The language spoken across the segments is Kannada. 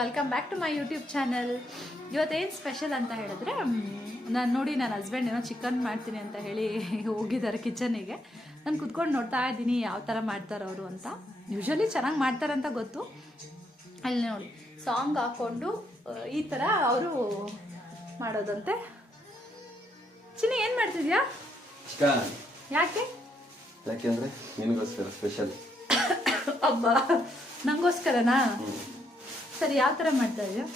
Welcome back to my YouTube channel. ಇವತ್ತೇನು ಸ್ಪೆಷಲ್ ಅಂತ ಹೇಳಿದ್ರೆ, ನನ್ನ ಹಸ್ಬೆಂಡ್ ಏನೋ ಚಿಕನ್ ಮಾಡ್ತೀನಿ ಅಂತ ಹೇಳಿ ಹೋಗಿದ್ದಾರೆ ಕಿಚನಿಗೆ. ನಾನು ಕುತ್ಕೊಂಡು ನೋಡ್ತಾ ಇದ್ದೀನಿ ಯಾವ ಥರ ಮಾಡ್ತಾರೆ ಅವರು ಅಂತ. ಯೂಶ್ವಲಿ ಚೆನ್ನಾಗಿ ಮಾಡ್ತಾರಂತ ಗೊತ್ತು. ಅಲ್ಲಿ ನೋಡಿ ಸಾಂಗ್ ಹಾಕ್ಕೊಂಡು ಈ ಥರ ಅವರು ಮಾಡೋದಂತೆ. ಚಿನ್ನಿ ಏನು ಮಾಡ್ತಿದ್ಯಾ? ಯಾಕೆ? ಯಾಕೆಂದ್ರೆ ನಿನಗೋಸ್ಕರ ಸ್ಪೆಷಲ್. ಅಬ್ಬಾ, ನಂಗೋಸ್ಕರನಾ? ಸರಿ, ಯಾವ ಥರ ಮಾಡ್ತಾ ಇದೆಯಾ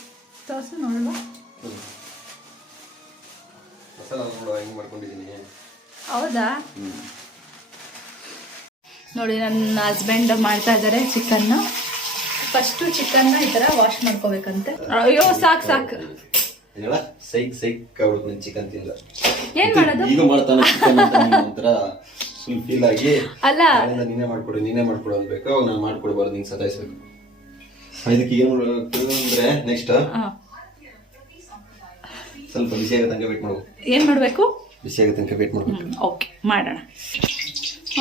ತೋರಿಸು ನೋಡುವ. ಹೌದಾ? ನೋಡಿ, ನನ್ನ ಹಸ್ಬೆಂಡ್ ಮಾಡ್ತಾ ಇದ್ದಾರೆ ಚಿಕನ್ನ. ಫಸ್ಟು ಚಿಕನ್ನ ಈ ಥರ ವಾಶ್ ಮಾಡ್ಕೋಬೇಕಂತೆ. ಅಯ್ಯೋ, ಸಾಕು ಸಾಕು. ಚಿಕನ್ ತಿಂದ ಏನ್ ಮಾಡೋದು? ಈಗ ಮಾಡ್ತಾನೆ ಚಿಕನ್ ಅಂತ ಒಂಥರ ಫುಲ್ ಫೀಲ್ ಆಗಿ ಅಲ್ಲ, ನೀನೇ ಮಾಡ್ಕೊಡು ಅನ್ಬೇಕು. ಅವಾಗ ನಾನು ಮಾಡ್ಕೊಡ್ಬಾರ್ದು, ಹಿಂಗೆ ಸತಾಯಿಸ್ಬೇಕು. ಇದಕ್ಕೆ ಏನು ಅಂದ್ರೆ ನೆಕ್ಸ್ಟ್ ಸ್ವಲ್ಪ ಬಿಸಿ ಆಗೋ ತನಕ ವೇಟ್ ಮಾಡ್ಬೇಕು. ಏನ್ ಮಾಡ್ಬೇಕು? ಬಿಸಿ ಆಗೋ ತನಕ ವೇಟ್ ಮಾಡ್ಬೇಕು. ಓಕೆ, ಮಾಡೋಣ.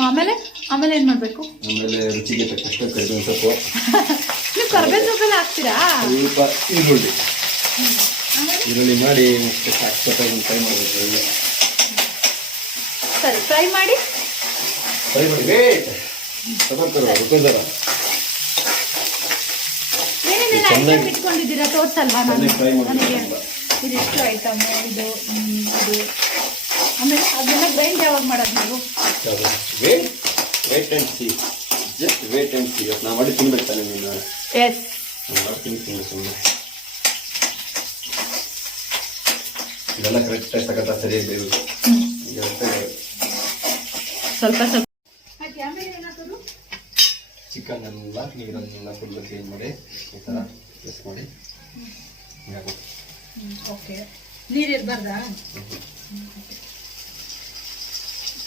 ಆಮೇಲೆ ಏನ್ ಮಾಡ್ಬೇಕು? ಆಮೇಲೆ ರುಚಿಗೆ ತಕ್ಕಷ್ಟು ಕರಿಬೇವಿನ ಸೊಪ್ಪು. ನೀವು ಕರಿಬೇವಿನ ಸೊಪ್ಪೆಲ್ಲ ಹಾಕ್ತೀರಾ? ಸ್ವಲ್ಪ ಈರುಳ್ಳಿ ಮಾಡಿ ಮತ್ತೆ ಸಾಕು ಫ್ರೈ ಮಾಡಬೇಕು. ಸರಿ, ಫ್ರೈ ಮಾಡಿ ವೇಟ್ ತಗೋತಾರ. ಏನೇನೆಲ್ಲ ಐಟಮ್ ಇಟ್ಕೊಂಡಿದ್ದೀರಾ ತೋರ್ಸಲ್ವಾ? ನನಗೆ ಇದಿಷ್ಟು ಐಟಮ್, ಇದು ಆಮೇಲೆ ಅದೆಲ್ಲ ಗ್ರೈಂಡ್ ಯಾವಾಗ ಮಾಡೋದು ನೀವು? Wait and see, just wait and see. ನಾ ಮಾಡಿ ತಿನ್ಬೇಕು ತಾನೆ ನೀನು? ಎಸ್, ಮಾಡ್ತೀನಿ ಸುಮ್ಮನೆ. ಇದೆಲ್ಲ ಕರೆಕ್ಟ್ ತಗೋತಾ ಸರಿಯಾಗಿ ಬೇವು ಸ್ವಲ್ಪ ಸ್ವಲ್ಪ. ಚಿಕನ್ ಎಲ್ಲ ನೀರನ್ನೆಲ್ಲ ಫುಲ್ ಕ್ಲೀನ್ ಮಾಡಿ ಈ ಥರ ಮಿಕ್ಸ್ ಮಾಡಿ. ಓಕೆ, ನೀರು ಇರಬಾರ್ದಾ?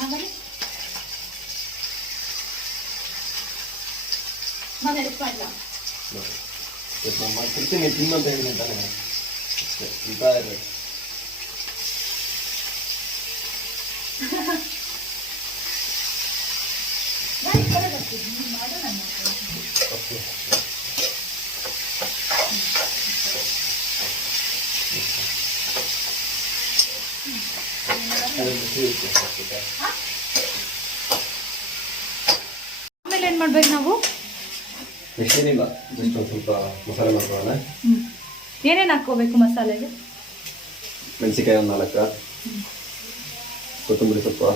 ಆಮೇಲೆ ನಾನು ಹೆಲ್ಪ್ ಮಾಡಲ್ಲ. ನಾನು ಮಾಡ್ತಿರ್ತೀನಿ, ತಿನ್ನಂತ ಹೇಳಿದ್ದೀನಿ ತಾನೆ. ಅಷ್ಟೇ, ತಿಂತಾ ಇರೋದು. ಓಕೆ, ಆಮೇಲೆ ಏನ್ ಮಾಡ್ಬೇಕು ನಾವು? ಎಷ್ಟೇನಿಲ್ಲ, ಜಸ್ಟ್ ಒಂದು ಸ್ವಲ್ಪ ಮಸಾಲೆ ಮಾಡ್ಕೊಳ್ಳೋಣ. ಏನೇನು ಹಾಕೋಬೇಕು ಮಸಾಲೆಗೆ? ಮೆಣಸಿಕಾಯಿ ಒಂದು 4, ಕೊತ್ತಂಬರಿ ಸೊಪ್ಪು,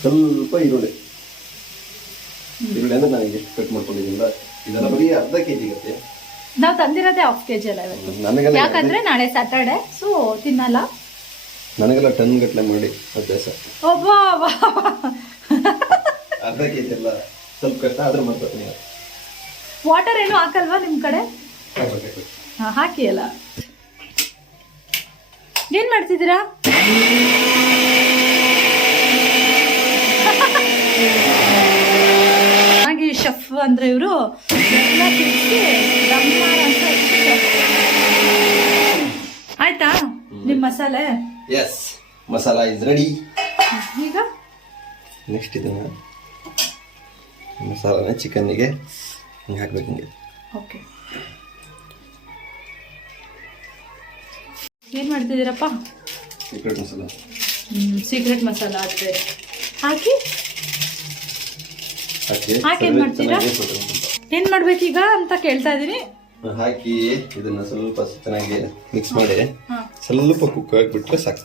ಸ್ವಲ್ಪ ಈರುಳ್ಳಿ ಅಂದ್ರೆ ನಾನು ಎಷ್ಟು ಕಟ್ ಮಾಡ್ಕೊಂಡಿದ್ದೀನಿಲ್ಲ. ಇದೆಲ್ಲ ಬರೀ ಅರ್ಧ kg ಇರುತ್ತೆ. ನಾವು ತಂದಿರೋದೇ 1/2 kg ಅಲ್ಲ ಇವತ್ತು, ಯಾಕಂದ್ರೆ ನಾಳೆ ಸ್ಯಾಟರ್ಡೆ, ಸೊ ತಿನ್ನಲ್ಲ. ನನಗೆಲ್ಲ ಟನ್ ಗಟ್ಟಲೆ ಮಾಡಿ ಅಭ್ಯಾಸ. ಅರ್ಧ kg ಎಲ್ಲ ಸ್ವಲ್ಪ ಕಷ್ಟ ಆದ್ರೂ ಮಾಡ್ತೀನಿ. ವಾಟರ್ ಏನು ಹಾಕಲ್ವಾ ನಿಮ್ ಕಡೆ? ಹಾಕಿ ಅಲ್ಲ. ಏನ್ ಮಾಡ್ತಿದ್ದೀರಾ? ಹಾಗೆ ಶೆಫ್ ಅಂದ್ರೆ ಇವರು ಆಯ್ತಾ ನಿಮ್ ಮಸಾಲೆ? Yes, masala is ready. ಈಗ ನೆಕ್ಸ್ಟ್ ಇದನ್ನ ಮಸಾಲಾನ ಚಿಕನ್ನಿಗೆ ಹಿಂಗೆ ಹಾಕ್ಬೇಕು. ಹಿಂಗೆ. ಓಕೆ, ಏನ್ ಮಾಡ್ತಿದ್ದೀರಪ್ಪ? ಸೀಕ್ರೆಟ್ ಮಸಾಲ. ಸೀಕ್ರೆಟ್ ಮಸಾಲ ಅದೇ ಹಾಕಿ ಏನ್ ಮಾಡ್ತೀರಾ? ಏನ್ ಮಾಡ್ಬೇಕೀಗ ಅಂತ ಕೇಳ್ತಾ ಇದೀನಿ. ಹಾಕಿ ಇದನ್ನ ಸ್ವಲ್ಪ ಚೆನ್ನಾಗಿ ಮಿಕ್ಸ್ ಮಾಡಿ ಸ್ವಲ್ಪ ಕುಕ್ ಆಗಿಬಿಟ್ರೆ ಸಾಕು.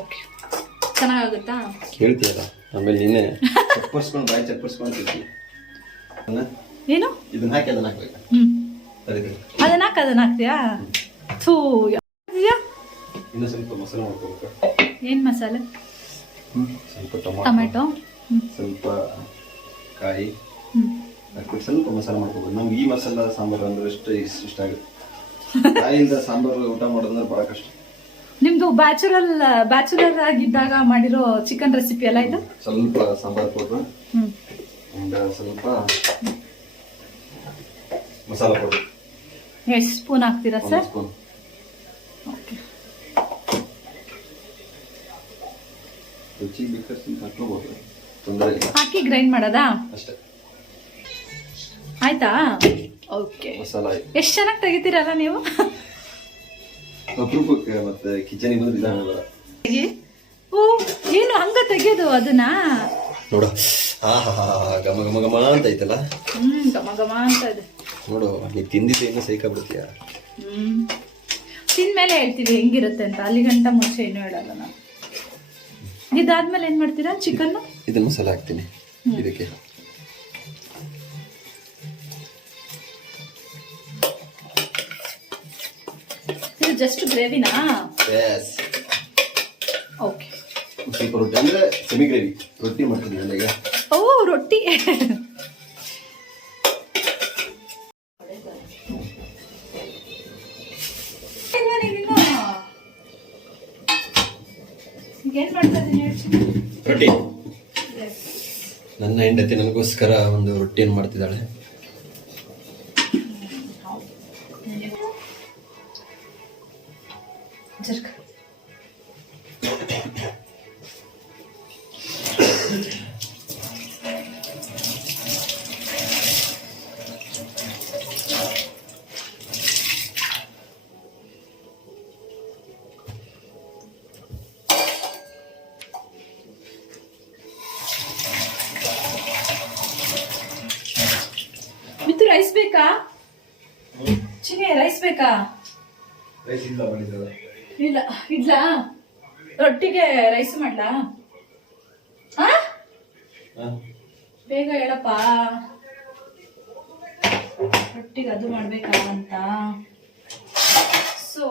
ಓಕೆ, ಚೆನ್ನಾಗಾಗುತ್ತಾ? ಕೇಳ್ತೀಯಲ್ಲ, ಆಮೇಲೆ ನೀನೆ ಚಪ್ಪರ್ಸ್ಕೊಂಡು ಬಾಯಿ ಚಪ್ಪರ್ಸ್ಕೊಂಡು ಏನು ಇದನ್ನ ಹಾಕಿ ಅದನ್ನ ಹಾಕ್ಬೇಕು. ಅದನ್ನ ಹಾಕ್ತೀಯಾ? ಥೂ, ಇನ್ನು ಸ್ವಲ್ಪ ಮಸಾಲೆ ಮಾಡ್ಕೋಬೇಕು. ಏನ್ ಮಸಾಲೆ? ಸ್ವಲ್ಪ ಟೊಮೆಟೊ, ಸ್ವಲ್ಪ ಕಾಯಿ ಹಾಕ್ಬಿಟ್ಟು ಸ್ವಲ್ಪ ಮಸಾಲೆ ಮಾಡ್ಕೋಬೇಕು. ನಮ್ಗೆ ಈ ಮಸಾಲ ಸಾಂಬಾರು ಅಂದ್ರೆ ಇಷ್ಟ ಆಗುತ್ತೆ. ಕಾಯಿಯಿಂದ ಸಾಂಬಾರು ಊಟ ಮಾಡೋದಂದ್ರೆ ಬಹಳ ಕಷ್ಟ. ನಿಮ್ದು ಬ್ಯಾಚುಲರ್ ಆಗಿದ್ದಾಗ ಮಾಡಿರೋ ಚಿಕನ್ ರೆಸಿಪಿ ಅಲ್ಲ ಇದು? ಸ್ವಲ್ಪ ಸಾಂಬಾರ್ ಪೌಡ್ರು, ಸ್ವಲ್ಪ ಮಸಾಲ ಪೌಡ್ರು. ಎಷ್ಟು ಸ್ಪೂನ್ ಹಾಕ್ತೀರಾ ಸರ್? ಸ್ಪೂನ್. ಓಕೆ, ರುಚಿ ಬೇಕಾದ್ರೆ ಹಾಕ್ಕೋಬಹುದು, ತೊಂದರೆ ಇಲ್ಲ. ಹಾಕಿ ಗ್ರೈಂಡ್ ಮಾಡೋದಾ? ಅಷ್ಟೇ. ಆಯ್ತಾ? ಓಕೆ. ಮಸಾಲ ಆಯ್ತು. ಎಷ್ಟು ಚೆನ್ನಾಗಿ ತೆಗಿತೀರಲ್ಲ ನೀವು. ಅಪರೂಪಕ್ಕೆ ಮತ್ತೆ ಕಿಚನಿಗೆ ಬಂದ್ರೆ ನಿಧಾನ ಬರ. ಓ, ಏನು ಹಂಗ ತೆಗೆಯೋದು ಅದನ್ನ? ನೋಡ, ಘಮ ಘಮ ಘಮ ಅಂತ ಐತಲ್ಲ. ಘಮ ಘಮ ಅಂತ ಇದೆ ನೋಡು. ನೀ ತಿಂದಿದ್ದೆ ಇನ್ನೂ ಸೈಕಾಗ್ಬಿಡ್ತೀಯ. ತಿಂದ್ಮೇಲೆ ಹೇಳ್ತೀವಿ ಹೆಂಗಿರುತ್ತೆ ಅಂತ. ಅಲ್ಲಿ ಗಂಟ ಮುಂಚೆ ಏನೂ ಹೇಳಲ್ಲ ನಾನು. ಇದಾದ್ಮೇಲೆ ಏನ್ ಮಾಡ್ತೀರಾ? ಚಿಕನ್ ಇದನ್ನ ಮಸಾಲೆ ಹಾಕ್ತೀನಿ ಇದಕ್ಕೆ. ಇದು ಜಸ್ಟ್ ಗ್ರೇವಿನಾ? ಎಸ್. ಓಕೆ. ಸ್ವಲ್ಪ ರೊಟ್ಟಿ ಅಂದ್ರೆ ಸೆಮಿ ಗ್ರೇವಿ ರೊಟ್ಟಿ ಮಾಡ್ತೀನಿ ನನಗೆ. ಓ, ರೊಟ್ಟಿ. ಏನ್ ಮಾಡ್ತಾ ಇದೀನಿ? ರೊಟ್ಟಿ. ನನ್ನ ಹೆಂಡತಿ ನನಗೋಸ್ಕರ ಒಂದು ರೊಟ್ಟಿಯನ್ನು ಮಾಡ್ತಿದ್ದಾಳೆ. ಮಿತ್ತು ರೈಸ್ ಬೇಕಾ? ಚಿನ್ನಿ ರೈಸ್ ಬೇಕಾ? ರೈಸ್ ಇಲ್ಲ ಮಾಡಿದ್ದಾಳೆ. ಇಲ್ಲ ಇಡ್ಲಾ? ರೊಟ್ಟಿಗೆ ರೈಸ್ ಮಾಡ್ಲಾ? ಬೇಗ ಹೇಳಪ್ಪ. ರೊಟ್ಟಿಗೆ ಅದು ಮಾಡ್ಬೇಕಾ ಅಂತ. ಸೊ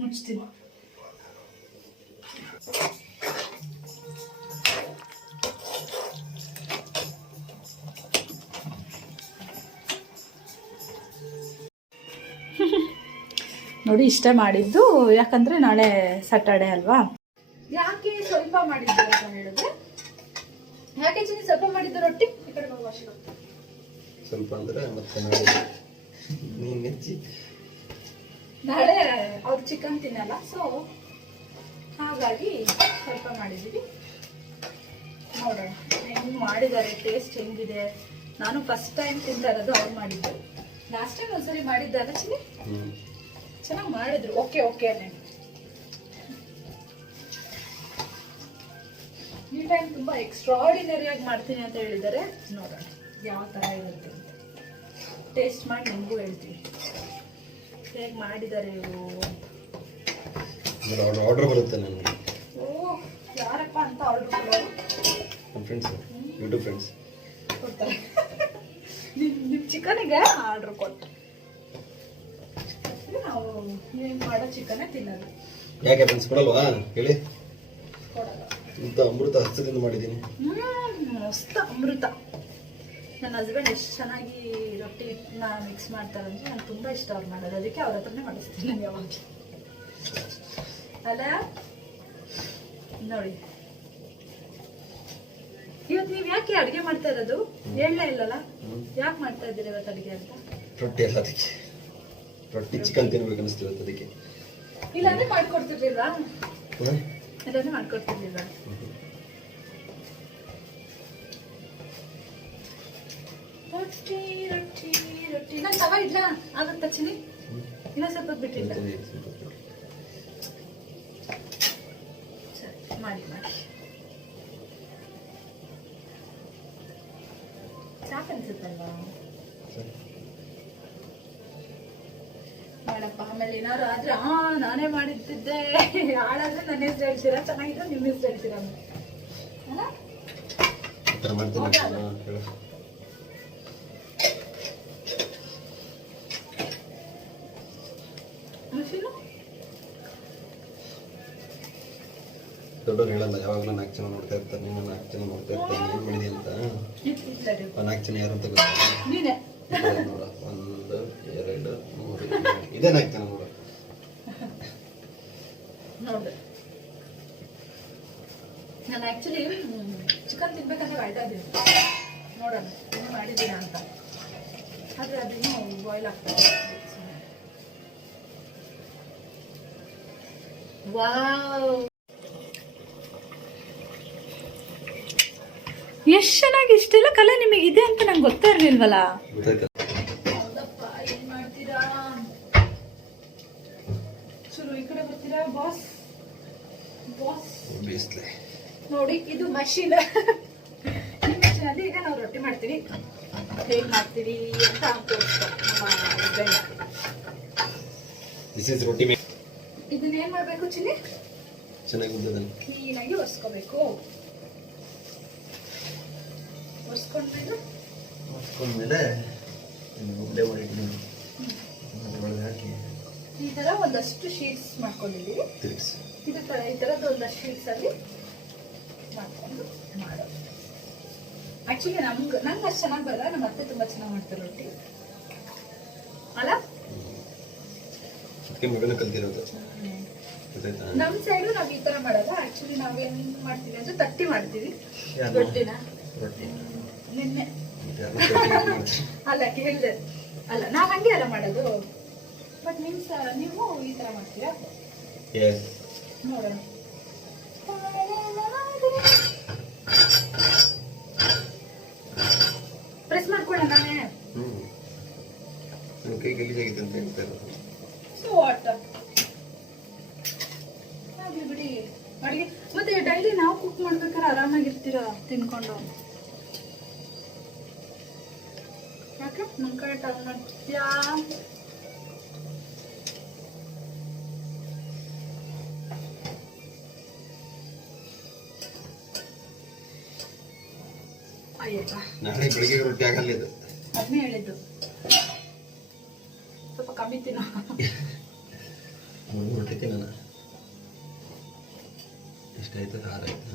ಮುಚ್ತೀನಿ. ನೋಡಿ, ಇಷ್ಟ ಮಾಡಿದ್ದು. ಯಾಕಂದ್ರೆ ನಾಳೆ ಸ್ಯಾಟರ್ಡೆ ಅಲ್ವಾ. ಯಾಕೆ ಸ್ವಲ್ಪ ಮಾಡಿದ್ದು ಅಂತ ಹೇಳಿದ್ರೆ, ಯಾಕೆ ಚಿನ್ನಿ ಸ್ವಲ್ಪ ಮಾಡಿದ್ದು ರೊಟ್ಟಿ? ಈ ಕಡೆ ಹೋಗುವ ಸ್ವಲ್ಪ ಅಂದ್ರೆ ಮತ್ತೆ ನೀನು ನೆಚ್ಚಿ ನಾಳೆ ಅವ್ರು ಚಿಕನ್ ತಿನ್ನಲ್ಲ, ಸೊ ಹಾಗಾಗಿ ಸ್ವಲ್ಪ ಮಾಡಿದ್ದೀವಿ. ನೋಡೋಣ ಹೆಂಗೆ ಮಾಡಿದ್ದಾರೆ, ಟೇಸ್ಟ್ ಹೆಂಗಿದೆ. ನಾನು ಫಸ್ಟ್ ಟೈಮ್ ತಿಂತಾ ಇರೋದು ಅವ್ರು ಮಾಡಿದ್ದು. ಲಾಸ್ಟ್ ಟೈಮ್ ಒಂದ್ಸರಿ ಮಾಡಿದ್ದಲ್ಲ ಚಿನ್ನಿ, ಚೆನ್ನಾಗಿ ಮಾಡಿದ್ರು. ಓಕೆ ಓಕೆ ಅನ್ನೆ. ಈ ಟೈಮ್ ತುಂಬ ಎಕ್ಸ್ಟ್ರಾರ್ಡಿನರಿ ಆಗಿ ಮಾಡ್ತೀನಿ ಅಂತ ಹೇಳಿದ್ದಾರೆ. ನೋಡೋಣ ಯಾವ ಥರ ಇರುತ್ತೆ ಅಂತ. ಟೇಸ್ಟ್ ಮಾಡಿ ನಿಮಗೂ ಹೇಳ್ತೀವಿ ಹೇಗೆ ಮಾಡಿದ್ದಾರೆ ಇವರು. ಆರ್ಡರ್ ಬರುತ್ತೆ ನನಗೆ. ಓ, ಯಾರಪ್ಪ ಅಂತ ಆರ್ಡರ್ ಕೊಡೋರು? ನಮ್ಮ ಫ್ರೆಂಡ್ಸ್, ಯೂಟ್ಯೂಬ್ ಫ್ರೆಂಡ್ಸ್ ಕೊಡ್ತಾರೆ. ನಿಮ್ಮ ಚಿಕನಿಗೆ ಆರ್ಡರ್ ಕೊಟ್ಟು ನಾವು ನೀವು ಮಾಡೋ ಚಿಕನ್ನೇ ತಿನ್ನೋದು. ಯಾಕೆ ಫ್ರೆಂಡ್ಸ್ ಕೊಡಲ್ವಾ ಹೇಳಿ? ಕೊಡಲ್ಲ. ಇಂಥ ಅಮೃತ ಹಸ್ತದಿಂದ ಮಾಡಿದ್ದೀನಿ. ಮಸ್ತ್ ಅಮೃತ. ನನ್ನ ಹಸ್ಬೆಂಡ್ ಎಷ್ಟು ಚೆನ್ನಾಗಿ ರೊಟ್ಟಿ ಹಿಟ್ಟನ್ನ ಮಿಕ್ಸ್ ಮಾಡ್ತಾರೆ ಅಂದರೆ ನಂಗೆ ತುಂಬ ಇಷ್ಟ ಅವ್ರು ಮಾಡೋದು. ಅದಕ್ಕೆ ಅವ್ರ ಹತ್ರನೇ ಮಾಡಿಸ್ತೀನಿ ನಾನು ಯಾವಾಗ. ಅಲ್ಲ ನೋಡಿ, ಇವತ್ತು ನೀವು ಯಾಕೆ ಅಡುಗೆ ಮಾಡ್ತಾ ಇರೋದು? ಹೇಳಲೇ ಇಲ್ಲಲ್ಲ ಯಾಕೆ ಮಾಡ್ತಾ ಇದ್ದೀರಿ ಇವತ್ತು ಅಡುಗೆ ಅಂತ? ರೊಟ್ಟಿ ಎಲ್ಲ ಅದಕ್ಕೆ. ರೊಟ್ಟಿ ಚಿಕನ್ ತಿನ್ಬೇಕು ಅನಿಸ್ತು ಇವತ್ತು ಅದಕ್ಕೆ. ಇಲ್ಲಾಂದ್ರೆ ಮಾಡ್ಕೊಡ್ತಿರ್ಲಿಲ್ವಾ? ಇಲ್ಲಾಂದ್ರೆ ಮಾಡ್ಕೊಡ್ತಿರ್ಲಿಲ್ವಾ? ರೊಟ್ಟಿ ರೊಟ್ಟಿ ರೊಟ್ಟಿ. ನಾನು ತವ ಇಡ್ಲ ಆಗುತ್ತಾ ಚಿನ್ನಿ? ಇನ್ನೂ ಸ್ವಲ್ಪ ಬಿಟ್ಟಿಲ್ಲ. ಸರಿ, ಮಾಡಿ ಮಾಡಿ. ಸಾಕು ಅನ್ಸುತ್ತಲ್ವಾ? ಮಾಡಪ್ಪ. ಆಮೇಲೆ ಏನಾದ್ರು ಆದ್ರೆ ನಾನೇ ಮಾಡಿದ್ದಿದ್ದೆ ಹಾಳಾದ್ರೆ ನನ್ನ ಹೆಸರು ಹೇಳ್ತೀರಾ, ಚೆನ್ನಾಗಿದ್ರೆ ನಿಮ್ಮ ಹೆಸರು ಹೇಳ್ತೀರಾ ಅಲ್ಲ? ದೊಡ್ಡವ್ರು ಹೇಳಲ್ಲ, ಯಾವಾಗಲೂ 4 ಜನ ನೋಡ್ತಾ ಇರ್ತಾರೆ. ನೀನು 4 ಜನ ನೋಡ್ತಾ ಇರ್ತಾರೆ, ಏನು ಮಾಡಿದೆ ಅಂತ. 4 ಜನ ಯಾರು ಅಂತ ಗೊತ್ತಿಲ್ಲ. ನೀನೆ ನೋಡ, 1 2 3 ಇದೇ 4 ಜನ ನೋಡ. ನೋಡು, ನಾನು ಆ್ಯಕ್ಚುಲಿ ಚಿಕನ್ ತಿನ್ಬೇಕಂತ ಕಾಯ್ತಾ ಇದ್ದೀನಿ. ನೋಡೋಣ ಏನು ಮಾಡಿದ್ದೀರಾ ಅಂತ. ಆದರೆ ಅದಿನ್ನೂ ಬಾಯ್ಲ್ ಆಗ್ತದೆ. ವಾವ್, ಎಷ್ಟು ಚೆನ್ನಾಗಿ ಇಷ್ಟೆಲ್ಲ ಕಲೆ ನಿಮಗೆ ಇದೆ ಅಂತ ನಂಗೆ ಗೊತ್ತೇ ಇರ್ಲಿಲ್ವಲ್ಲ. ಗೊತ್ತಾಯ್ತಾ? ಹೌದಪ್ಪ, ಏನ್ ಮಾಡ್ತೀರಾ? ಶುರು ಈ ಕಡೆ ಬರ್ತೀರಾ ಬಾಸ್? ಬಾಸ್ ಬೇಯಿಸ್ಲೆ ನೋಡಿ, ಇದು ಮಷೀನ್. ಈ ಮಷೀನಲ್ಲಿ ಈಗ ನಾವು ರೊಟ್ಟಿ ಮಾಡ್ತೀವಿ. ಹೇಗೆ ಮಾಡ್ತೀವಿ ಅಂತ ತೋರಿಸ್ತಾರೆ ನಮ್ಮ ಹಸ್ಬೆಂಡ್. ದಿಸ್ ಇಸ್ ರೊಟ್ಟಿ ಮೇಕ್. ಇದನ್ನ ಏನ್ ಮಾಡ್ಬೇಕು ಚಿನ್ನಿ? ಚೆನ್ನಾಗಿ ಉದ್ದದನ್ನು ಕ್ಲೀನಾಗಿ ಒರೆಸ್ಕೋಬೇಕು. ಒರೆಸ್ಕೊಂಡ್ಮೇಲೆ ಉದ್ದೆ ಮಾಡಿಟ್ಟಿದ್ದೀನಿ, ಅದರೊಳಗೆ ಹಾಕಿ ಈ ತರ ಒಂದಷ್ಟು ಶೀಟ್ಸ್ ಮಾಡ್ಕೊಂಡಿದ್ದೀವಿ. ತಿರುಗಿಸಿ ಈ ತರದ್ದು ಒಂದಷ್ಟು ಶೀಟ್ಸ್ ಅಲ್ಲಿ ಮಾಡ್ಕೊಂಡು ಮಾಡೋದು. ಆಕ್ಚುಲಿ ನಂಗೆ ಅಷ್ಟು ಚೆನ್ನಾಗಿ ಬರಲ್ಲ, ನಮ್ಮ ಅತ್ತೆ ತುಂಬಾ ಚೆನ್ನಾಗಿ ಮಾಡ್ತಾರೆ ರೊಟ್ಟಿ ಅಲ್ಲ. ಅದಕ್ಕೆ ಮಗನ ಕಲ್ತಿರೋದು. ಗೊತ್ತಾಯ್ತಾ? ನಮ್ ಸೈಡು ನಾವ್ ಈ ತರ ಮಾಡಲ್ಲ. ಆಕ್ಚುಲಿ ನಾವೇನ್ ಮಾಡ್ತೀವಿ ಅಂದ್ರೆ ತಟ್ಟಿ ಮಾಡ್ತೀವಿ ರೊಟ್ಟಿನ. ರೊಟ್ಟಿ ನಿನ್ನೆ ಮಾಡ್ತೀನಿ. ಅಲ್ಲ ಕೇಳಿದೆ, ಅಲ್ಲ ನಾವ್ ಹಂಗೆ ಅಲ್ಲ ಮಾಡೋದು. ಬಟ್ ನೀವು ಈ ತರ ಮಾಡ್ತೀರಾ? Yes. ನೋಡೋಣ. ಪ್ರೆಸ್ ಮಾಡ್ಕೊಳ್ಳ ನಾನೇ. ನನ್ನ ಕೈ ಗಲೀಜಾಗಿದೆ ಅಂತ ಹೇಳ್ತಾ ಇರೋದು. ಸೊ ವಾಟ್, ಹಾಗೆ ಬಿಡಿ ಅಡಿಗೆ. ಮತ್ತೆ ಡೈಲಿ ನಾವು ಕುಕ್ ಮಾಡ್ಬೇಕಾದ್ರೆ ಆರಾಮಾಗಿರ್ತೀರಾ ತಿನ್ಕೊಂಡು. ಯಾಕೆ ನಮ್ ಕಡೆ ಟರ್ನ್ ಮಾಡ್ತೀಯಾ? ಅಯ್ಯಪ್ಪ, ನಾಳೆ ಬೆಳಿಗ್ಗೆ ರೊಟ್ಟಿ ಆಗಲ್ಲ ಇದು. ಅದನ್ನೇ ಹೇಳಿದ್ದು, ಸ್ವಲ್ಪ ಕಮ್ಮಿ ತಿನ್ನೋ. ಮೂರು ರೊಟ್ಟಿ ತಿನ್ನೋಣ. ಎಷ್ಟಾಯ್ತು? 6 ಆಯ್ತು.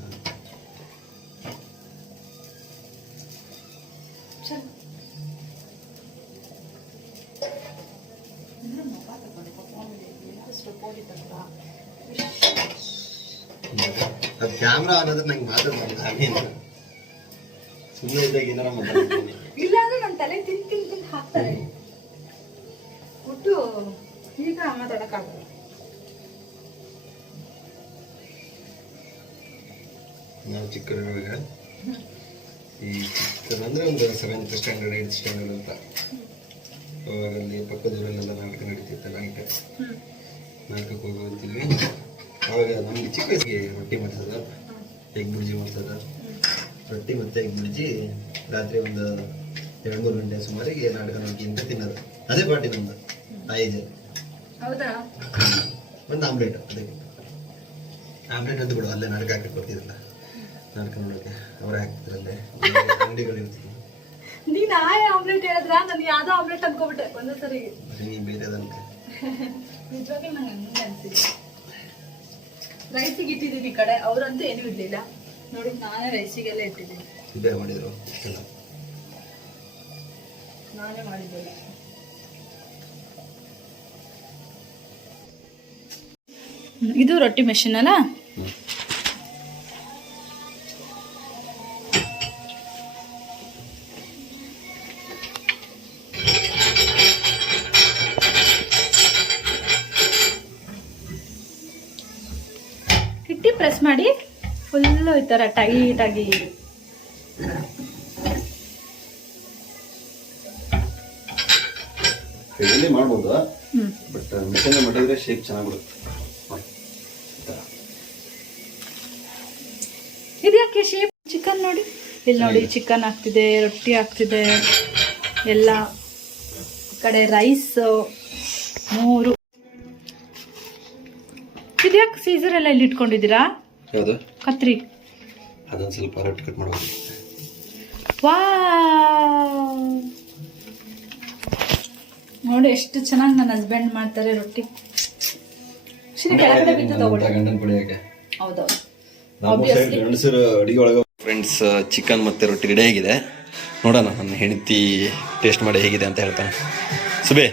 ಅದು ಕ್ಯಾಮ್ರಾ ಅನ್ನೋದ್ರೆ ನಂಗೆ ಮಾತಾಡ್ಬಾರ್ದು. ಹಾಗೇನು ಸುಮ್ಮನೆ ಇದ್ದಾಗ ಏನಾರ ಮಾತಾಡ್ತೀನಿ. ಇಲ್ಲ ಅಂದ್ರೆ ನನ್ನ ತಲೆ ತಿಂದು ಹಾಕ್ತಾರೆ. ಒಟ್ಟು ಈಗ ಮಾತಾಡಕ್ಕಾಗಲ್ಲ. ನಾವು ಚಿಕ್ಕವರಿರುವಾಗ ಈ ಚಿಕ್ಕದಂದ್ರೆ ಒಂದು 7th ಸ್ಟ್ಯಾಂಡರ್ಡ್ 8th ಸ್ಟ್ಯಾಂಡರ್ಡ್ ಅಂತ, ಅವಾಗಲ್ಲಿ ಪಕ್ಕದೂರಲ್ಲೆಲ್ಲ ನಾಟಕ ನಡೀತಿತ್ತು. ನಾಟಕಕ್ಕೆ ಹೋಗಿ ಹೋಗ್ತಿದ್ವಿ. ಅವಾಗ ನಮಗೆ ಚಿಕ್ಕ ವಯಸ್ಸಿಗೆ ರೊಟ್ಟಿ ಮಾಡ್ತದ, ಎಗ್ ಬುರ್ಜಿ ಮಾಡ್ತದ. ರೊಟ್ಟಿ ಮತ್ತು ಎಗ್ ಬುರ್ಜಿ ರಾತ್ರಿ ಒಂದು 2-3 ಗಂಟೆ ಸುಮಾರಿಗೆ ನಾಟಕ ನೋಡ್ಕೊಂತ ತಿನ್ನೋದು. ಅದೇ ಪಾರ್ಟಿ ನಮ್ದು ಆ ಏಜಲ್ಲಿ. ಹೌದಾ? ಒಂದು ಆಮ್ಲೆಟ್, ಅದೇ ಆಮ್ಲೆಟ್ ಅಂತ ಬಿಡು, ಅಲ್ಲೇ ನಾಟಕ ಹಾಕಿ ಕೊಡ್ತಿದ್ರಲ್ಲ ನಾಟಕ ನೋಡೋಕೆ, ಅವರೇ ಹಾಕ್ತಿದ್ರಲ್ಲೇ ಅಂಗಡಿಗಳಿರ್ತೀವಿ. ನೀನ್ ಆಮ್ಲೆಟ್ ಹೇಳಿದ್ರ ನಾನು ಯಾವ್ದೋ ಆಮ್ಲೆಟ್ ಅನ್ಕೋಬಿಟ್ಟೆ ಒಂದೇ ಸರಿಗೆ. ನೀನು ಬೇರೆದನ್ಕ ನಿಜವಾಗಿ ನಂಗೆ ಹಂಗೆ ಅನ್ಸಿದೆ. ರೈಸಿಗೆ ಇಟ್ಟಿದ್ದೀನಿ ಈ ಕಡೆ, ಅವ್ರಂತೂ ಏನೂ ಇರ್ಲಿಲ್ಲ ನೋಡಿ. ನಾನೇ ರೈಸಿಗೆಲ್ಲ ಇಟ್ಟಿದ್ದೀನಿ. ಇದೇ ಮಾಡಿದ್ರು ಎಲ್ಲ, ನಾನೇ ಮಾಡಿದ್ದಿಲ್ಲ. ಇದು ರೊಟ್ಟಿ ಮೆಷಿನ್ ಅಲ್ಲ. ಹಿಟ್ಟಿ ಪ್ರೆಸ್ ಮಾಡಿ ಫುಲ್ಲು ಈ ಥರ ಟೈಟಾಗಿ. ಕೈಯಲ್ಲಿ ಮಾಡ್ಬೋದು, ಬಟ್ ಮಿಷನ್ ಮಾಡಿದ್ರೆ ಶೇಪ್ ಚೆನ್ನಾಗಿ ಬರುತ್ತೆ. ಇದ್ಯಾಕೆ ಶೇಪ್? ಚಿಕನ್ ನೋಡಿ, ಇಲ್ಲಿ ನೋಡಿ ಚಿಕನ್ ಆಗ್ತಿದೆ, ರೊಟ್ಟಿ ಆಗ್ತಿದೆ ಎಲ್ಲ. ಈ ಕಡೆ ರೈಸ್ 3. ಇದ್ಯಾಕೆ ಸೀಸರ್ ಎಲ್ಲ ಇಲ್ಲಿ ಇಟ್ಕೊಂಡಿದ್ದೀರಾ? ಯಾವುದು? ಕತ್ರಿ. ಅದೊಂದು ಸ್ವಲ್ಪ ರೊಟ್ಟಿ ಕಟ್ ಮಾಡ್ಬೋದು. ವಾವ್, ನೋಡಿ ಎಷ್ಟು ಚೆನ್ನಾಗಿ ನನ್ನ ಹಸ್ಬೆಂಡ್ ಮಾಡ್ತಾರೆ ರೊಟ್ಟಿ. ಕೆಳಗಡೆ ಬಿದ್ದು ತಗೊಳ್ಳಿ. ಗಂಡನ ಕುಡಿಯೋಕೆ. ಹೌದೌದು. ಗಂಡಸರು ಅಡಿಗೆ ಒಳಗೆ. ಫ್ರೆಂಡ್ಸ್, ಚಿಕನ್ ಮತ್ತೆ ರೊಟ್ಟಿ ರೆಡಿ ಆಗಿದೆ. ನೋಡೋಣ ನನ್ನ ಹೆಂಡತಿ ಟೇಸ್ಟ್ ಮಾಡಿ ಹೇಗಿದೆ ಅಂತ ಹೇಳ್ತಾನೆ. ಸುಬೇ,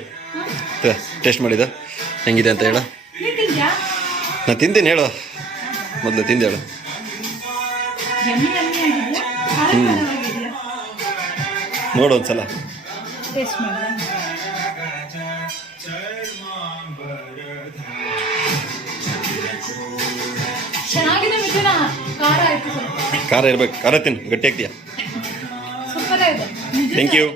ಟೇಸ್ಟ್ ಮಾಡಿದ ಹೆಂಗಿದೆ ಅಂತ ಹೇಳ. ನಾನು ತಿಂತೀನಿ, ಹೇಳು ಮೊದಲು ತಿಂದು ಹೇಳು. ನೋಡು ಒಂದ್ಸಲ ಟೇಸ್ಟ್ ಮಾಡಿ. ಚೆನ್ನಾಗಿದೆ ಮಿಥುನ. ಖಾರ ಆಯ್ತು ಸ್ವಲ್ಪ. ಖಾರ ಇರ್ಬೇಕು, ಖಾರ ತಿನ್ನು, ಗಟ್ಟಿ ಆಗ್ತೀಯ. ಸೂಪರ್ ಆಗಿದೆ ನಿಜ. Thank you